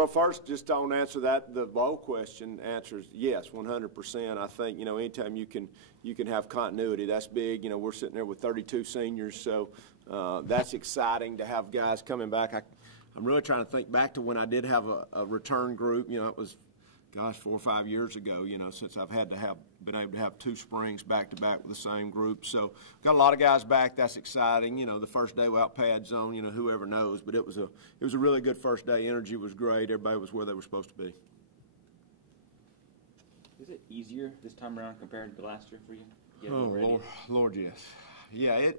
Well, first, just don't answer that. The bowl question answers yes, 100%. I think, anytime you can have continuity, that's big. We're sitting there with 32 seniors, so that's exciting to have guys coming back. I'm really trying to think back to when I did have a return group. It was, 4 or 5 years ago, since I've been able to have 2 springs back-to-back with the same group. So got a lot of guys back. That's exciting. The first day without pad zone, whoever knows. But it was a really good first day. Energy was great. Everybody was where they were supposed to be. Is it easier this time around compared to last year for you? Oh, Lord, yes. Yeah,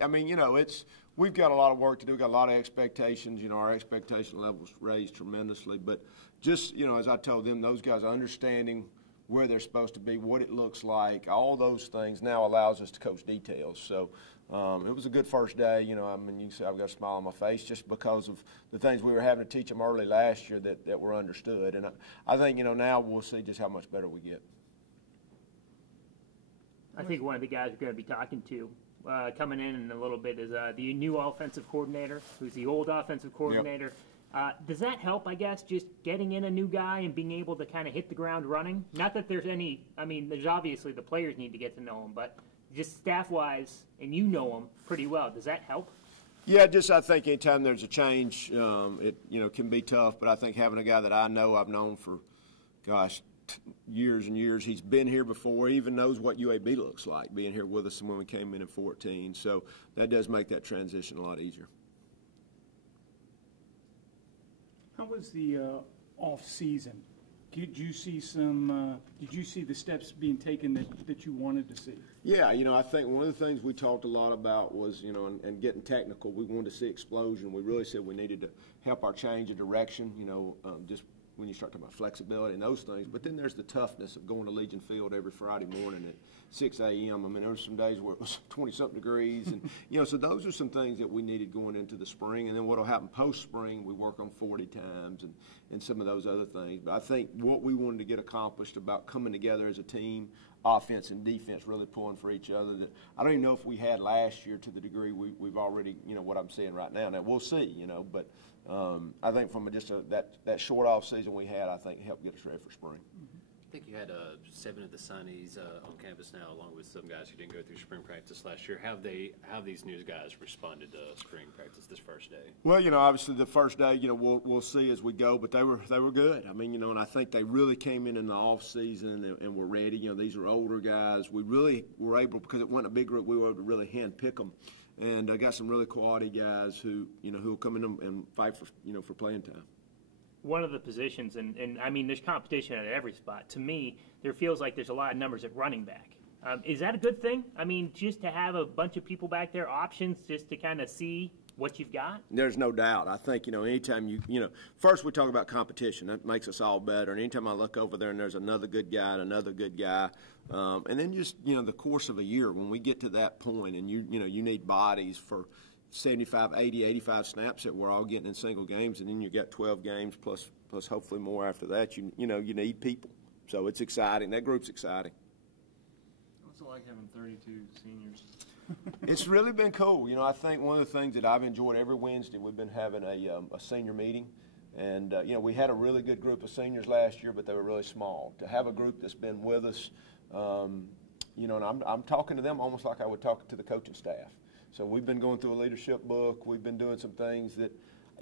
we've got a lot of work to do. We've got a lot of expectations. Our expectation levels raised tremendously. But just, as I told them, those guys are understanding where they're supposed to be, what it looks like, all those things now allows us to coach details. So it was a good first day. You can see I've got a smile on my face just because of the things we were having to teach them early last year that were understood. And I think, now we'll see just how much better we get. I think one of the guys we're going to be talking to coming in a little bit is the new offensive coordinator, who's the old offensive coordinator. Yep. Does that help, I guess, just getting in a new guy and being able to kind of hit the ground running? Not that there's there's obviously the players need to get to know him, but just staff-wise, and you know him pretty well, does that help? Yeah, I think anytime there's a change, it can be tough, but I think having a guy that I've known for, years and years. He's been here before. He even knows what UAB looks like, being here with us when we came in 14. So that does make that transition a lot easier. How was the off season? Did you see Did you see the steps being taken that you wanted to see? Yeah, I think one of the things we talked a lot about was, and getting technical. We wanted to see explosion. We really said we needed to help our change of direction. Just when you start talking about flexibility and those things. But then there's the toughness of going to Legion Field every Friday morning at 6 a.m. There were some days where it was 20-something degrees. And, so those are some things that we needed going into the spring. And then what will happen post-spring, we work on 40 times and some of those other things. But I think what we wanted to get accomplished about coming together as a team, offense and defense really pulling for each other, that I don't even know if we had last year to the degree we've already, what I'm seeing right now. Now, we'll see, but I think from that short off season we had, I think it helped get us ready for spring. I think you had 7 of the Sonnies on campus now, along with some guys who didn't go through spring practice last year. How have these new guys responded to spring practice this first day? Well, obviously the first day, we'll see as we go, but they were good. And I think they really came in the off season and were ready. These are older guys. We really were able, because it wasn't a big group, we were able to really hand pick them. And I got some really quality guys who will come in and fight for playing time. One of the positions, and there's competition at every spot. To me, there feels like there's a lot of numbers at running back. Is that a good thing? Just to have a bunch of people back there, options, just to kind of see what you've got? There's no doubt. I think, anytime first we talk about competition. That makes us all better. And anytime I look over there and there's another good guy and another good guy, and then just, the course of a year, when we get to that point and you need bodies for 75, 80, 85 snaps that we're all getting in single games, and then you got 12 games plus hopefully more after that. You need people, so it's exciting. That group's exciting. What's it like having 32 seniors? It's really been cool. I think one of the things that I've enjoyed every Wednesday, we've been having a senior meeting, and we had a really good group of seniors last year, but they were really small. To have a group that's been with us, and I'm talking to them almost like I would talk to the coaching staff. So we've been going through a leadership book. We've been doing some things that,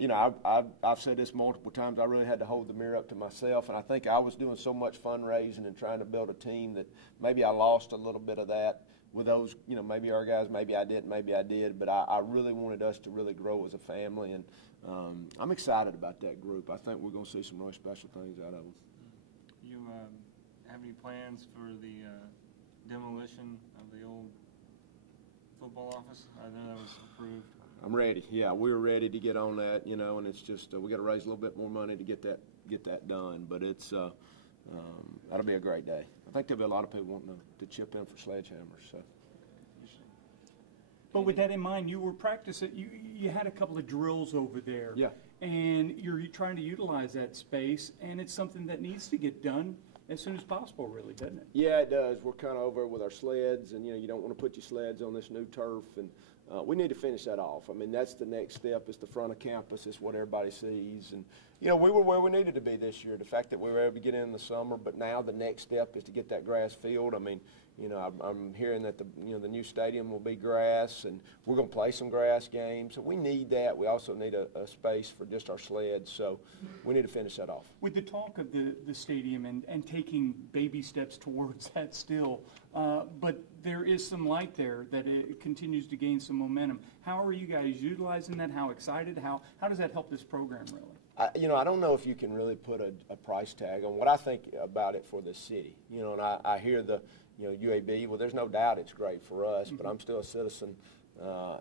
I've said this multiple times. I really had to hold the mirror up to myself, and I think I was doing so much fundraising and trying to build a team that maybe I lost a little bit of that with those, maybe our guys, maybe I didn't, maybe I did, but I really wanted us to really grow as a family, and I'm excited about that group. I think we're going to see some really special things out of them. You have any plans for the demolition of the old football office? I know that was approved. I'm ready. Yeah, we were ready to get on that, and it's just we got to raise a little bit more money to get that done. But it's that'll be a great day. I think there'll be a lot of people wanting to chip in for sledgehammers. So. But with that in mind, you were practicing. You had a couple of drills over there. Yeah. And you're trying to utilize that space, and it's something that needs to get done as soon as possible, really, doesn't it? Yeah, it does. We're kind of over with our sleds, and you don't want to put your sleds on this new turf, and we need to finish that off. I mean, that's the next step. It's the front of campus. It's what everybody sees. And, you know, we were where we needed to be this year. The fact that we were able to get in the summer, but now the next step is to get that grass field. I mean, you know, I'm hearing that the new stadium will be grass, and we're going to play some grass games. So we need that. We also need a space for just our sleds. So we need to finish that off. With the talk of the stadium and taking baby steps towards that still, but there is some light there that it continues to gain some momentum. How are you guys utilizing that? How excited? How does that help this program really? You know, I don't know if you can really put a price tag on what I think about it for the city. You know, and I hear the, you know, UAB, well, there's no doubt it's great for us, but I'm still a citizen.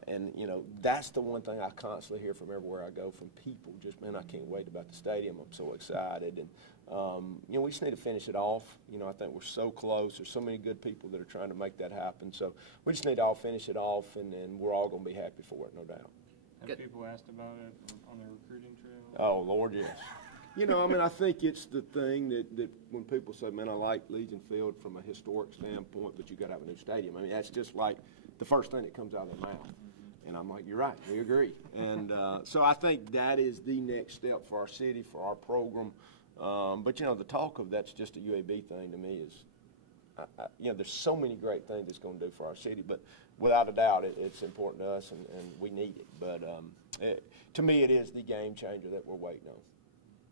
And, you know, that's the one thing I constantly hear from everywhere I go from people. Just, man, I can't wait about the stadium. I'm so excited. And, you know, we just need to finish it off. You know, I think we're so close. There's so many good people that are trying to make that happen. So we just need to all finish it off, and we're all going to be happy for it, no doubt. Have people asked about it on their recruiting trail? Oh, Lord, yes. You know, I mean, I think it's the thing that when people say, man, I like Legion Field from a historic standpoint, but you got to have a new stadium. I mean, that's just like the first thing that comes out of their mouth. And I'm like, you're right, we agree. And so I think that is the next step for our city, for our program. But, you know, the talk of that's just a UAB thing to me is, you know, there's so many great things it's going to do for our city, but without a doubt, it's important to us, and we need it. But to me, it is the game changer that we're waiting on.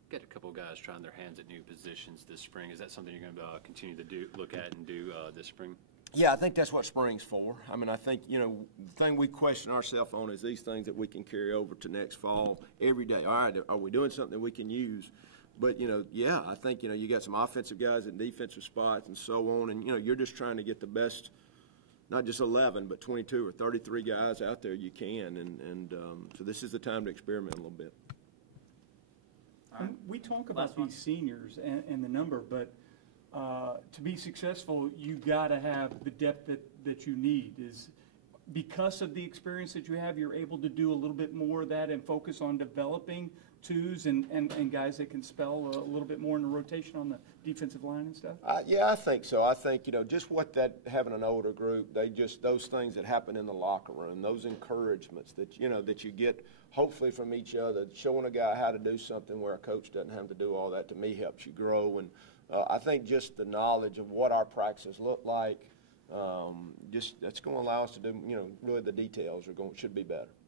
Got a couple guys trying their hands at new positions this spring. Is that something you're going to continue to look at and do this spring? Yeah, I think that's what spring's for. I mean, I think, you know, the thing we question ourselves on is these things that we can carry over to next fall every day. All right, are we doing something that we can use? But, you know, yeah, I think, you know, you got some offensive guys in defensive spots and so on, and, you know, you're just trying to get the best, not just 11, but 22 or 33 guys out there you can, and so this is the time to experiment a little bit. And we talk about these seniors and the number, but to be successful, you got to have the depth that you need. Is because of the experience that you have, you're able to do a little bit more of that and focus on developing twos and guys that can spell a little bit more in the rotation on the defensive line and stuff? Yeah, I think so. I think, you know, just what that having an older group, those things that happen in the locker room, those encouragements that, you know, that you get hopefully from each other, showing a guy how to do something where a coach doesn't have to do all that, to me helps you grow. And I think just the knowledge of what our practices look like, just that's going to allow us to do, you know, really the details should be better.